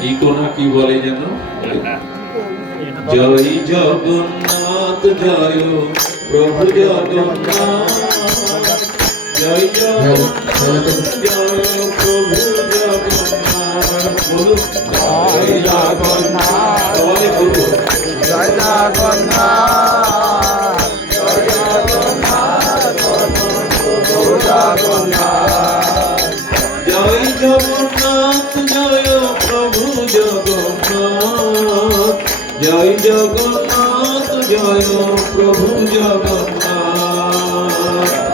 কি কোনা কি বলে যেন? জয় জগন্নাথ জয় প্রভু জগন্নাথ জয় জগন্নাথ জয় জগন্নাথ, জয় প্রভু জগন্নাথ।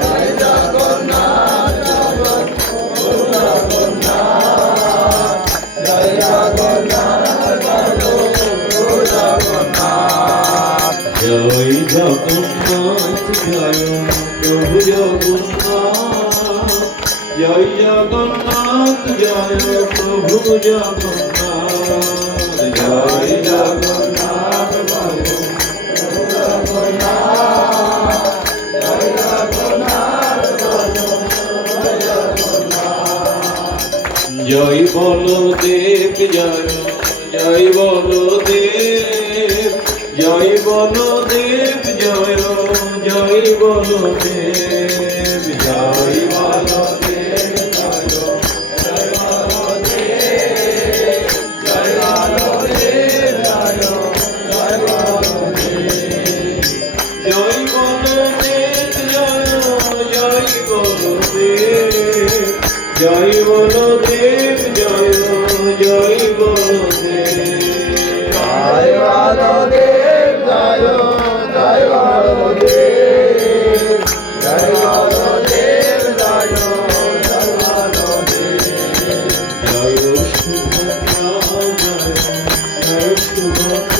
জয় জগন্নাথ, জয় প্রভু জগন্নাথ। জয় জগন্নাথ, জয় প্রভু জগন্নাথ। জয় জগন্নাথ। জয় বলো দেব জয় জয় বলো দেব জয় বলো দেব জয় জয় বলো দেব জয় বলো জয় বলো দেব জয় জয় বলো দেব জয় বলদেব জয় জয় বলদেব জয় বলদেব জয় জয় বলদেব জয় বলদেব জয় জয় বলদেব জয় সুভদ্রা জয় জয় সুভদ্রা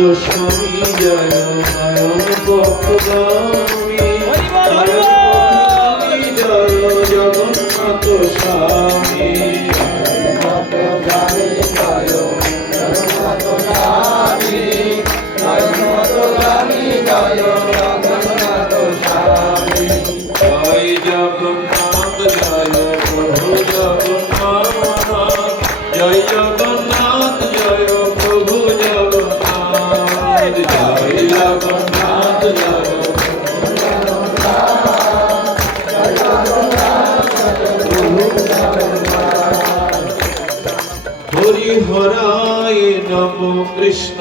গোস্বামী জয় নয়ন গোস্বামী জয় জগন্নাথ স্বামী জয় জয় হরি হরায় নম কৃষ্ণ